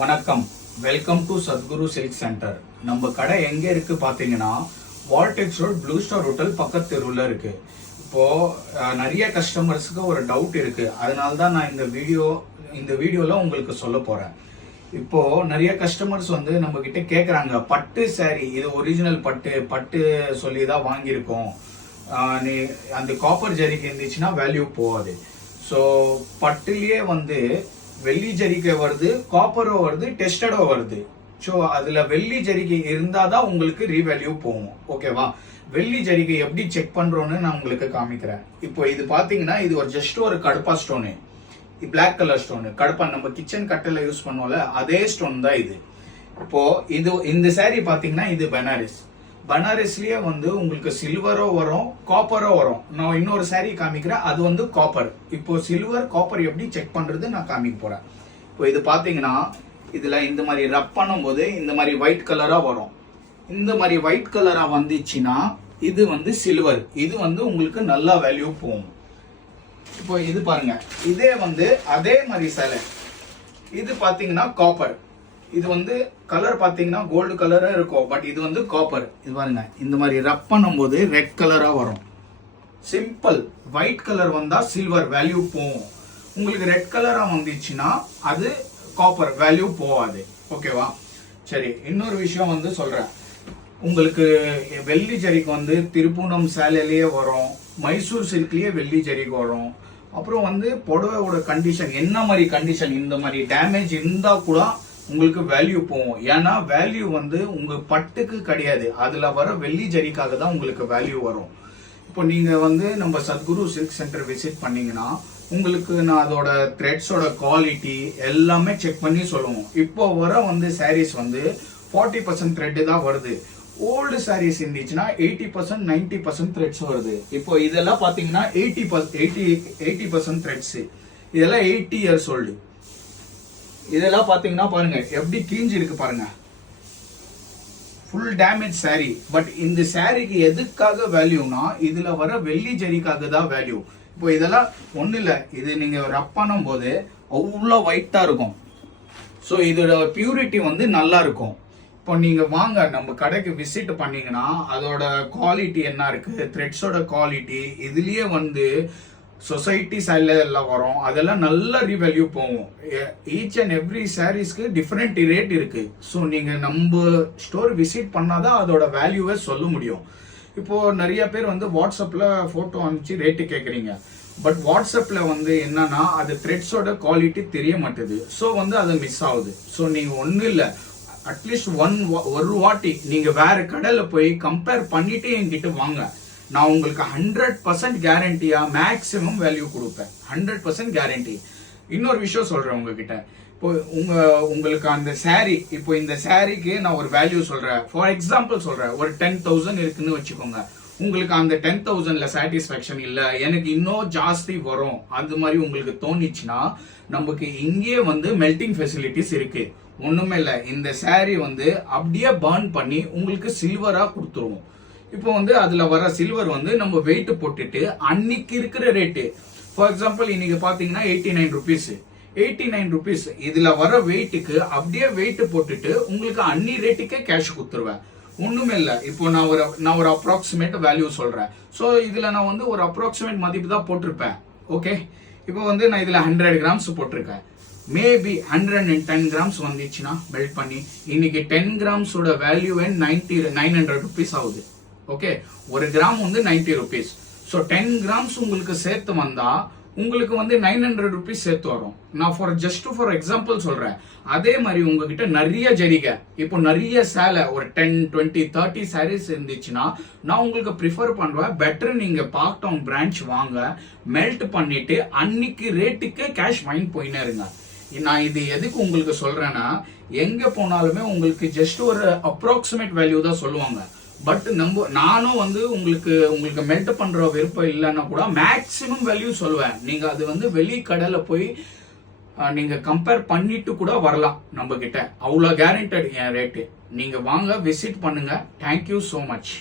வணக்கம். Welcome to Sadhguru silk centre. நம்ம கடை எங்க இருக்கு பாத்தீங்கன்னா Walltax road Blue Star hotel பக்கத்து தெருவில் இருக்கு. இப்போ நிறைய கஸ்டமர்ஸுக்கு ஒரு டவுட் இருக்கு, அதனால தான் நான் இந்த வீடியோல உங்களுக்கு சொல்ல போறேன். இப்போ நிறைய கஸ்டமர்ஸ் வந்து நம்ம கிட்ட கேக்குறாங்க, பட்டு சாரி இது ஒரிஜினல் பட்டு சொல்லி தான் வாங்கியிருக்கோம், நீ அந்த காப்பர் ஜரிகை இருந்துச்சுன்னா வேல்யூ போகாது. ஸோ பட்டுலயே வந்து வெள்ளி ஜரிகை வருது, காப்பரோ வருது, டெஸ்டடோ வருது. ஸோ அதுல வெள்ளி ஜரிகை இருந்தாதான் உங்களுக்கு ரீவேல்யூ போகும். ஓகேவா? வெள்ளி ஜரிகை எப்படி செக் பண்றோம்னு நான் உங்களுக்கு காமிக்கிறேன். இப்போ இது பாத்தீங்கன்னா இது ஒரு ஜஸ்ட் ஒரு Kadapa stone, black colour stone. Kadapa நம்ம கிச்சன் கட்டில யூஸ் பண்ணுவோம்ல, அதே ஸ்டோன் தான் இது. இப்போ இந்த சாரி பாத்தீங்கன்னா இது பனாரஸ்லயே வந்து உங்களுக்கு சில்வரோ வரும், காப்பரோ வரும். நான் இன்னொரு சாரி காமிக்கிறேன், அது வந்து காப்பர். இப்போ சில்வர் காப்பர் எப்படி செக் பண்றது நான் காமிக்க போறேன். இப்போ இது பாத்தீங்கன்னா இதுல இந்த மாதிரி ரப் பண்ணும்போது இந்த மாதிரி ஒயிட் கலரா வரும். இந்த மாதிரி ஒயிட் கலரா வந்துச்சுன்னா இது வந்து சில்வர், இது வந்து உங்களுக்கு நல்லா வேல்யூ போகும். இப்போ இது பாருங்க, இதே வந்து அதே மாதிரி சேலை, இது பாத்தீங்கன்னா காப்பர். இது வந்து கலர் பாத்தீங்கன்னா கோல்டு கலரா இருக்கும், பட் இது வந்து காப்பர். இது பாருங்க, இந்த மாதிரி ரப் பண்ணும்போது ரெட் கலரா வரும். சிம்பிள். ஒயிட் கலர் வந்தா சில்வர் வேல்யூ போகும், உங்களுக்கு ரெட் கலரா வந்துச்சுன்னா அது காப்பர் வேல்யூ போகாது. ஓகேவா? சரி, இன்னொரு விஷயம் வந்து சொல்றேன். உங்களுக்கு வெள்ளி ஜரிகை வந்து திருப்பூணம் சேலையிலேயே வரும், மைசூர் சில்க்லயே வெள்ளி ஜரிகை வரும். அப்புறம் வந்து புடவையோட கண்டிஷன் என்ன மாதிரி கண்டிஷன், இந்த மாதிரி டேமேஜ் இருந்தா கூட உங்களுக்கு வேல்யூ போகும். ஏன்னா வேல்யூ வந்து உங்க பட்டுக்கு கிடையாது, அதுல வர வெள்ளி ஜரிக்காக தான் உங்களுக்கு வேல்யூ வரும். இப்போ நீங்க வந்து நம்ம சத்குரு சில்க் சென்டர் விசிட் பண்ணீங்கன்னா உங்களுக்கு நான் அதோட த்ரெட்ஸோட குவாலிட்டி எல்லாமே செக் பண்ணி சொல்லுவோம். இப்போ வர வந்து சாரீஸ் வந்து 40% த்ரெட் தான் வருது. ஓல்டு சாரீஸ் இருந்துச்சுன்னா 80% 90% த்ரெட்ஸ் வருது. இப்போ இதெல்லாம் பாத்தீங்கன்னா 80% த்ரெட்ஸ், இதெல்லாம் 80 இயர்ஸ் ஓல்டு. இதெல்லாம் பாத்தீங்கன்னா பாருங்க எப்படி கிழிஞ்சு இருக்கு பாருங்க, ஃபுல் டேமேஜ் சாரி. பட் இந்த சாரிக்கு எதுக்காக வேல்யூனா இதுல வர வெள்ளி ஜரிக்காக தான் வேல்யூ. இப்போ இதெல்லாம் ஒண்ணு இல்ல, இது நீங்க ரப் பண்ணும் போது அவ்வளோ ஒயிட்டா இருக்கும். ஸோ இதோட பியூரிட்டி வந்து நல்லா இருக்கும். இப்போ நீங்க வாங்க நம்ம கடைக்கு விசிட் பண்ணீங்கன்னா அதோட குவாலிட்டி என்ன இருக்கு, த்ரெட்ஸோட குவாலிட்டி, இதுலயே வந்து சொசைட்டி சைட்ல எல்லாம் வரும், அதெல்லாம் நல்ல ரீவேல்யூ போகும். ஈச் அண்ட் எவ்ரி சாரீஸ்க்கு டிஃப்ரெண்ட் ரேட் இருக்கு. ஸோ நீங்க நம்ம ஸ்டோர் விசிட் பண்ணாதான் அதோட வேல்யூவை சொல்ல முடியும். இப்போ நிறைய பேர் வந்து வாட்ஸ்அப்ல போட்டோ அனுப்பிச்சு ரேட்டு கேட்குறீங்க, பட் வாட்ஸ்அப்ல வந்து என்னன்னா அது த்ரெட்ஸோட குவாலிட்டி தெரிய மாட்டேது. ஸோ வந்து அது மிஸ் ஆகுது. ஸோ நீங்க ஒன்றும் இல்லை, அட்லீஸ்ட் ஒரு வாட்டி நீங்க வேற கடையில போய் கம்பேர் பண்ணிட்டு என்கிட்ட வாங்க, நான் உங்களுக்கு 100% கேரண்டியா மேக்ஸிமம் வேல்யூ கொடுப்பேன். 100% கேரண்டி. இன்னொரு விஷயம் சொல்றேன் உங்ககிட்ட. இப்போ உங்களுக்கு அந்த சாரி, இப்போ இந்த சாரிக்கு நான் ஒரு வேல்யூ சொல்றேன். ஃபார் எக்ஸாம்பிள் சொல்றேன், ஒரு 10,000 இருக்குன்னு வச்சுக்கோங்க. உங்களுக்கு அந்த 10,000ல சாட்டிஸ்பாக்சன் இல்ல, எனக்கு இன்னும் ஜாஸ்தி வரும், அது மாதிரி உங்களுக்கு தோணிச்சுன்னா நமக்கு இங்கே வந்து மெல்டிங் ஃபெசிலிட்டிஸ் இருக்கு. ஒண்ணுமே இல்ல, இந்த சாரி வந்து அப்படியே பர்ன் பண்ணி உங்களுக்கு சில்வரா கொடுத்துருவோம். இப்போ வந்து அதுல வர சில்வர் வந்து நம்ம வெயிட் போட்டுட்டு அன்னைக்கு இருக்கிற ரேட்டு, ஃபார் எக்ஸாம்பிள் இன்னைக்கு பாத்தீங்கன்னா 89 ருபீஸ், 89 ருபீஸ். இதுல வர வெயிட்டுக்கு அப்படியே வெயிட் போட்டுட்டு உங்களுக்கு அன்னி ரேட்டுக்கே கேஷ் கொடுத்துருவேன். ஒண்ணுமே இல்ல. இப்போ நான் ஒரு அப்ராக்சிமேட் வேல்யூ சொல்றேன். ஸோ இதுல நான் வந்து ஒரு அப்ராக்சிமேட் மதிப்பு தான் போட்டிருப்பேன். ஓகே, இப்போ வந்து நான் இதுல 100 கிராம்ஸ் போட்டிருக்கேன். மேபி 110 கிராம்ஸ் வந்துச்சுன்னா மெல்ட் பண்ணி இன்னைக்கு 10 கிராம்ஸோட வேல்யூ 900 ருபீஸ் ஆகுது. ஓகே, ஒரு கிராம் வந்து 90 ருபீஸ். ஸோ 10 கிராம்ஸ் உங்களுக்கு சேர்த்து வந்தா உங்களுக்கு வந்து 900 ருபீஸ் சேர்த்து வரும். நான் ஜஸ்ட் ஃபார் எக்ஸாம்பிள் சொல்றேன். அதே மாதிரி உங்ககிட்ட நிறைய ஜரிகை, இப்போ நிறைய சேலை ஒரு 10, 20, 30 சாரீஸ் இருந்துச்சுன்னா நான் உங்களுக்கு ப்ரிஃபர் பண்ணுவேன், பெட்டர் நீங்க பார்க் டவுன் பிரான்ச் வாங்க, மெல்ட் பண்ணிட்டு அன்னைக்கு ரேட்டுக்கு கேஷ் வாங்கி போயினே இருங்க. நான் இது எதுக்கு உங்களுக்கு சொல்றேன்னா, எங்க போனாலுமே உங்களுக்கு ஜஸ்ட் ஒரு அப்ராக்சிமேட் வேல்யூ தான் சொல்லுவாங்க. பட் நானும் வந்து உங்களுக்கு மெல்ட் பண்ற விருப்பம் இல்லைன்னா கூட மேக்சிமம் வேல்யூ சொல்லுவேன். நீங்க அது வந்து வெளி கடையில போய் நீங்க கம்பேர் பண்ணிட்டு கூட வரலாம் நம்ம கிட்ட, அவ்வளவு கேரண்டட் என் ரேட்டு. நீங்க வாங்க, விசிட் பண்ணுங்க. Thank you so much.